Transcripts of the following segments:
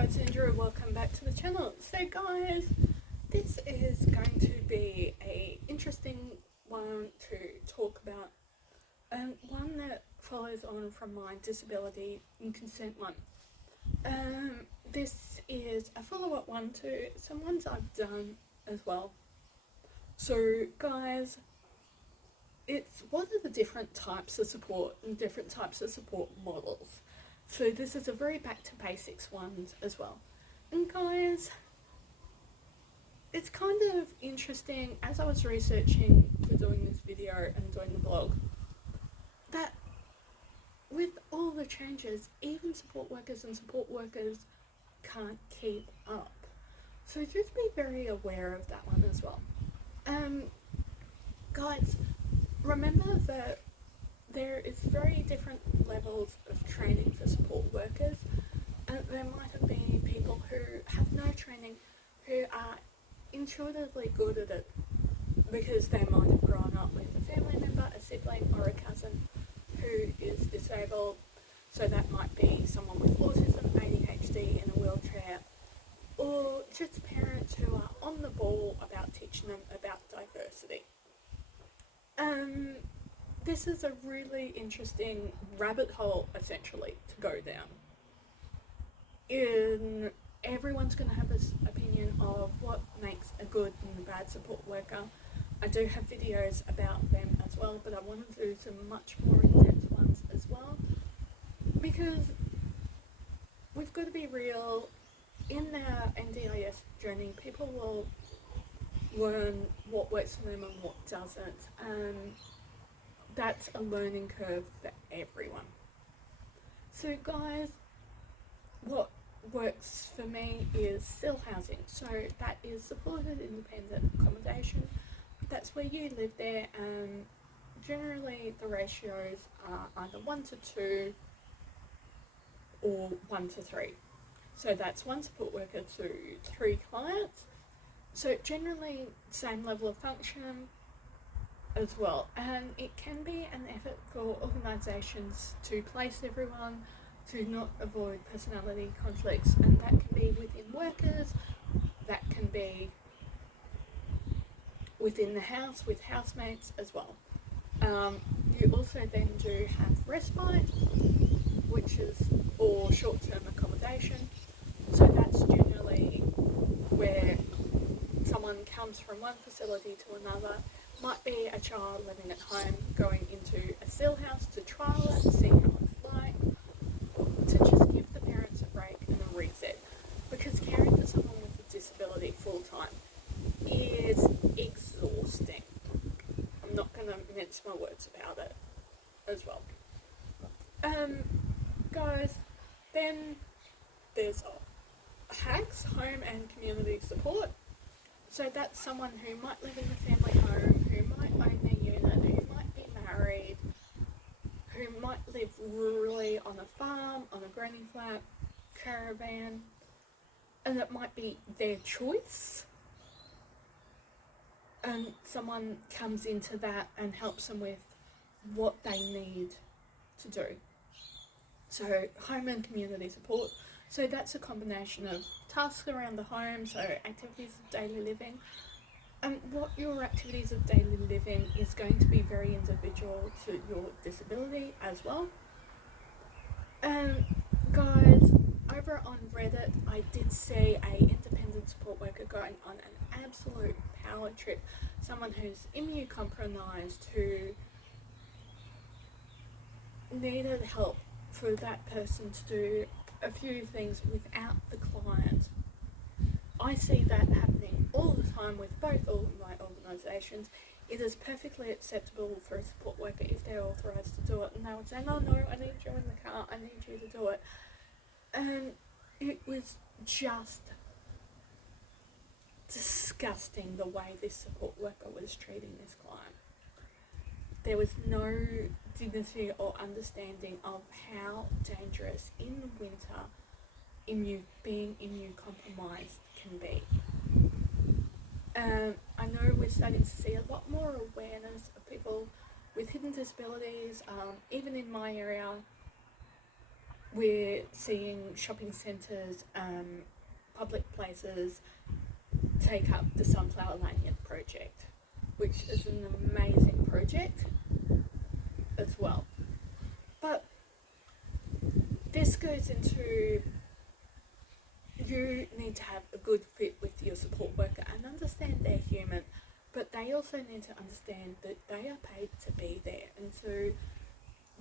it's Andrew. Welcome back to the channel. So guys, this is going to be a interesting one to talk about, and one that follows on from my disability and consent one. This is a follow-up one to some ones I've done as well. So guys, it's what are the different types of support and different types of support models. So this is a very back to basics one as well. And guys, it's kind of interesting as I was researching for doing this video and doing the blog, that with all the changes, even support workers and support workers can't keep up. So just be very aware of that one as well. Guys, remember that there is very different levels of training for support workers, and there might have been people who have no training who are intuitively good at it because they might have grown up with a family member, a sibling or a cousin who is disabled. So that might be someone with autism, ADHD in a wheelchair, or just parents who are on the ball about teaching them about diversity. This is a really interesting rabbit hole, essentially, to go down. Everyone's going to have this opinion of what makes a good and a bad support worker. I do have videos about them as well, but I want to do some much more in-depth ones as well, because we've got to be real. In their NDIS journey, people will learn what works for them and what doesn't, and that's a learning curve for everyone. So guys, what works for me is SIL housing. So that is supported independent accommodation. That's where you live there, and generally the ratios are either 1:2 or 1:3. So that's one support worker to 3 clients. So generally same level of function as well, and it can be an effort for organisations to place everyone, to not avoid personality conflicts, and that can be within workers, that can be within the house with housemates as well. You also then do have respite, which is or short-term accommodation. So that's generally where someone comes from one facility to another. Might be a child living at home going into a SIL house to trial it, see how it's like, to just give the parents a break and a reset, because caring for someone with a disability full time is exhausting. I'm not going to mince my words about it as well. Guys, then there's HACS, home and community support. So that's someone who might live in a family home, who might own their unit, who might be married, who might live rurally on a farm, on a granny flat, caravan, and it might be their choice. And someone comes into that and helps them with what they need to do. So home and community support. So that's a combination of tasks around the home, so activities of daily living. And what your activities of daily living is going to be very individual to your disability as well. And guys, over on Reddit, I did see a independent support worker going on an absolute power trip. Someone who's immunocompromised, who needed help for that person to do a few things without the client. I see that happening all the time with both all my organisations. It is perfectly acceptable for a support worker if they're authorised to do it, and they would say, no, I need you in the car, I need you to do it. And it was just disgusting the way this support worker was treating this client. There was no dignity or understanding of how dangerous in the winter being immunocompromised can be. I know we're starting to see a lot more awareness of people with hidden disabilities, even in my area. we're seeing shopping centres, public places take up the Sunflower Lanyard project, which is an amazing project as well. But this goes into, you need to have a good fit with your support worker and understand they're human, but they also need to understand that they are paid to be there. And so,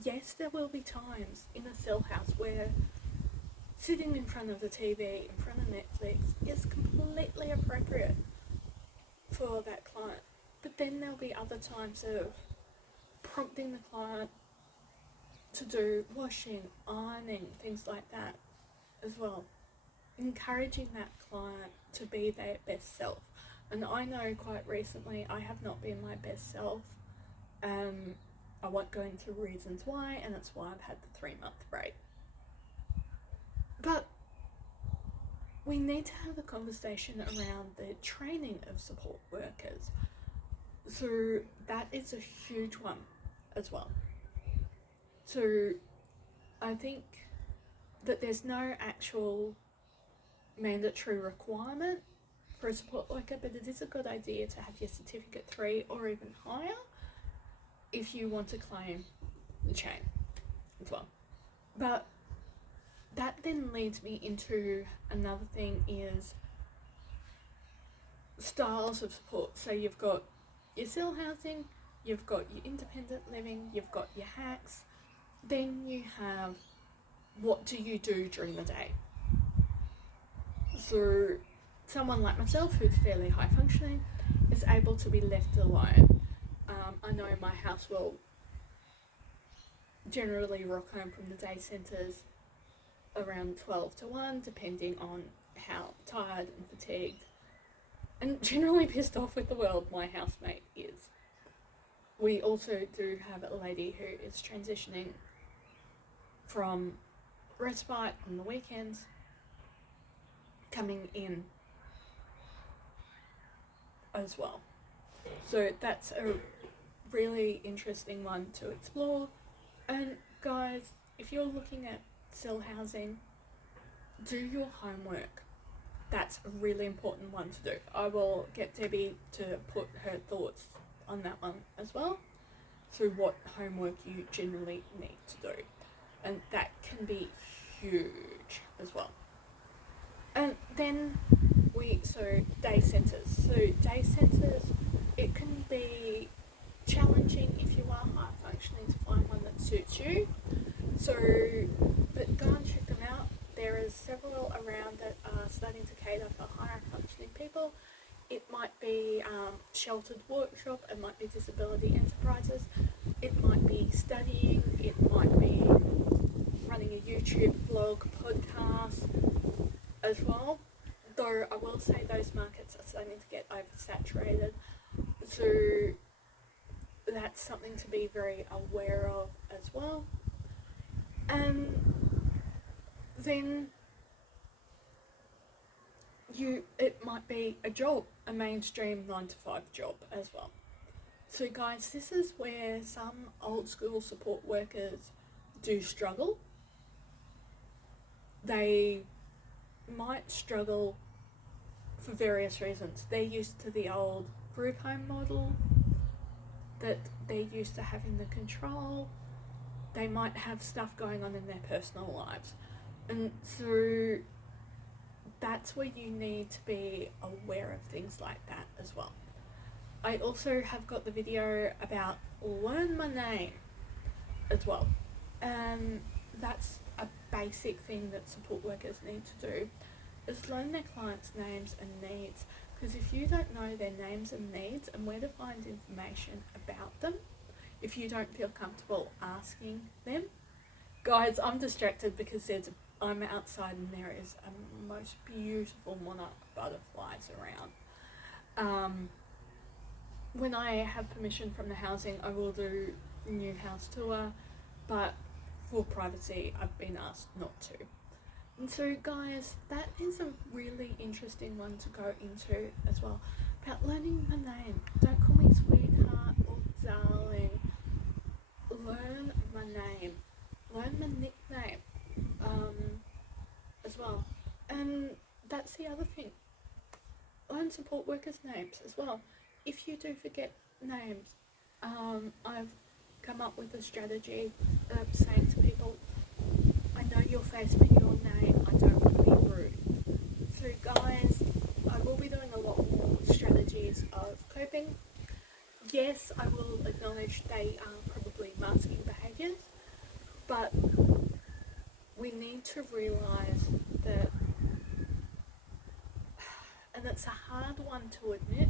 yes, there will be times in a cell house where sitting in front of the TV, in front of Netflix, is completely appropriate for that client. But then there'll be other times of prompting the client to do washing, ironing, things like that as well. Encouraging that client to be their best self. And I know quite recently I have not been my best self. I won't go into reasons why, and that's why I've had the 3-month break. But we need to have a conversation around the training of support workers. So that is a huge one as well. So I think that there's no actual mandatory requirement for a support worker, but it is a good idea to have your certificate 3 or even higher if you want to claim the chain as well. But that then leads me into another thing, is styles of support. So you've got your cell housing, you've got your independent living, you've got your hacks, then you have what do you do during the day. So someone like myself who's fairly high functioning is able to be left alone. I know my house will generally rock home from the day centres around 12 to 1, depending on how tired and fatigued and generally pissed off with the world my housemate is. We also do have a lady who is transitioning from respite on the weekends coming in as well. So that's a really interesting one to explore. And guys, if you're looking at cell housing, do your homework. That's a really important one to do. I will get Debbie to put her thoughts on that one as well, through what homework you generally need to do. And that can be huge as well. And then day centres. So day centres, it can be challenging if you are high functioning to find one that suits you. So, but go and check them out. There is several around that are starting to cater for higher functioning people. It might be Sheltered Workshop, it might be Disability Enterprises, it might be studying, it might be running a YouTube blog, podcast as well. Though I will say those markets are starting to get oversaturated, so that's something to be very aware of as well. And then it might be a job, a mainstream 9-to-5 job as well. So guys, this is where some old school support workers do struggle. They might struggle for various reasons. They're used to the old group home model, that they're used to having the control. They might have stuff going on in their personal lives. And so that's where you need to be aware of things like that as well. I also have got the video about Learn My Name as well. And that's a basic thing that support workers need to do, is learn their clients' names and needs. Because if you don't know their names and needs and where to find information about them, if you don't feel comfortable asking them, guys, I'm distracted because I'm outside and there is a most beautiful monarch butterflies around. When I have permission from the housing, I will do a new house tour, but for privacy, I've been asked not to. And so guys, that is a really interesting one to go into as well, about learning my name. Don't call me sweetheart or darling. Learn my name. Learn my nickname. as well. And that's the other thing. Learn support workers' names as well. If you do forget names, I've come up with a strategy of saying to people, I know your face but your name, I don't want to be rude. So guys, I will be doing a lot more strategies of coping. Yes, I will acknowledge they are probably masking behaviours, but we need to realise that, and it's a hard one to admit,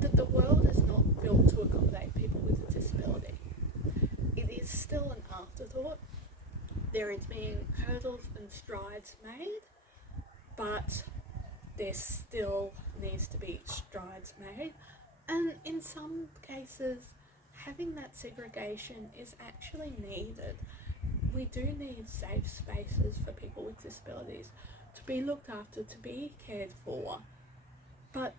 that the world is not built to accommodate people with a disability. It is still an afterthought. There is being hurdles and strides made, but there still needs to be strides made. And in some cases, having that segregation is actually needed. We do need safe spaces for people with disabilities to be looked after, to be cared for, but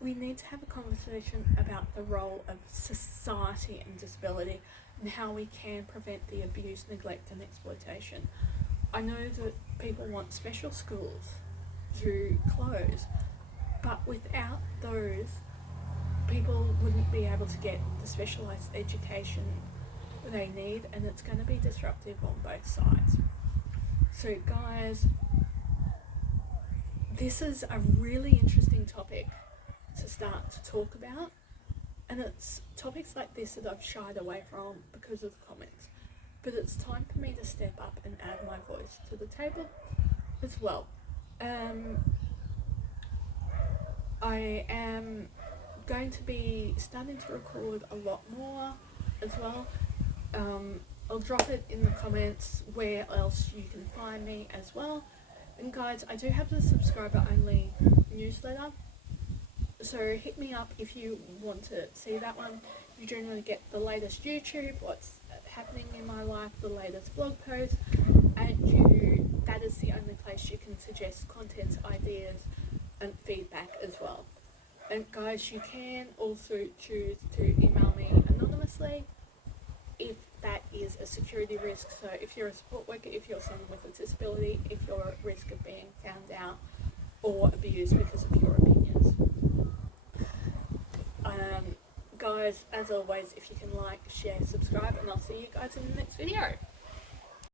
we need to have a conversation about the role of society and disability and how we can prevent the abuse, neglect and exploitation. I know that people want special schools to close, but without those, people wouldn't be able to get the specialised education they need, and it's going to be disruptive on both sides. So guys, this is a really interesting topic to start to talk about, and it's topics like this that I've shied away from because of the comments, but it's time for me to step up and add my voice to the table as well. I am going to be starting to record a lot more as well. I'll drop it in the comments where else you can find me as well. And guys, I do have the subscriber only newsletter, so hit me up if you want to see that one. You generally get the latest YouTube, what's happening in my life, the latest blog posts, and that is the only place you can suggest content, ideas and feedback as well. And guys, you can also choose to email me anonymously if that is a security risk. So if you're a support worker, if you're someone with a disability, if you're at risk of being found out or abused because of your opinions. Guys, as always, if you can like, share, subscribe, and I'll see you guys in the next video.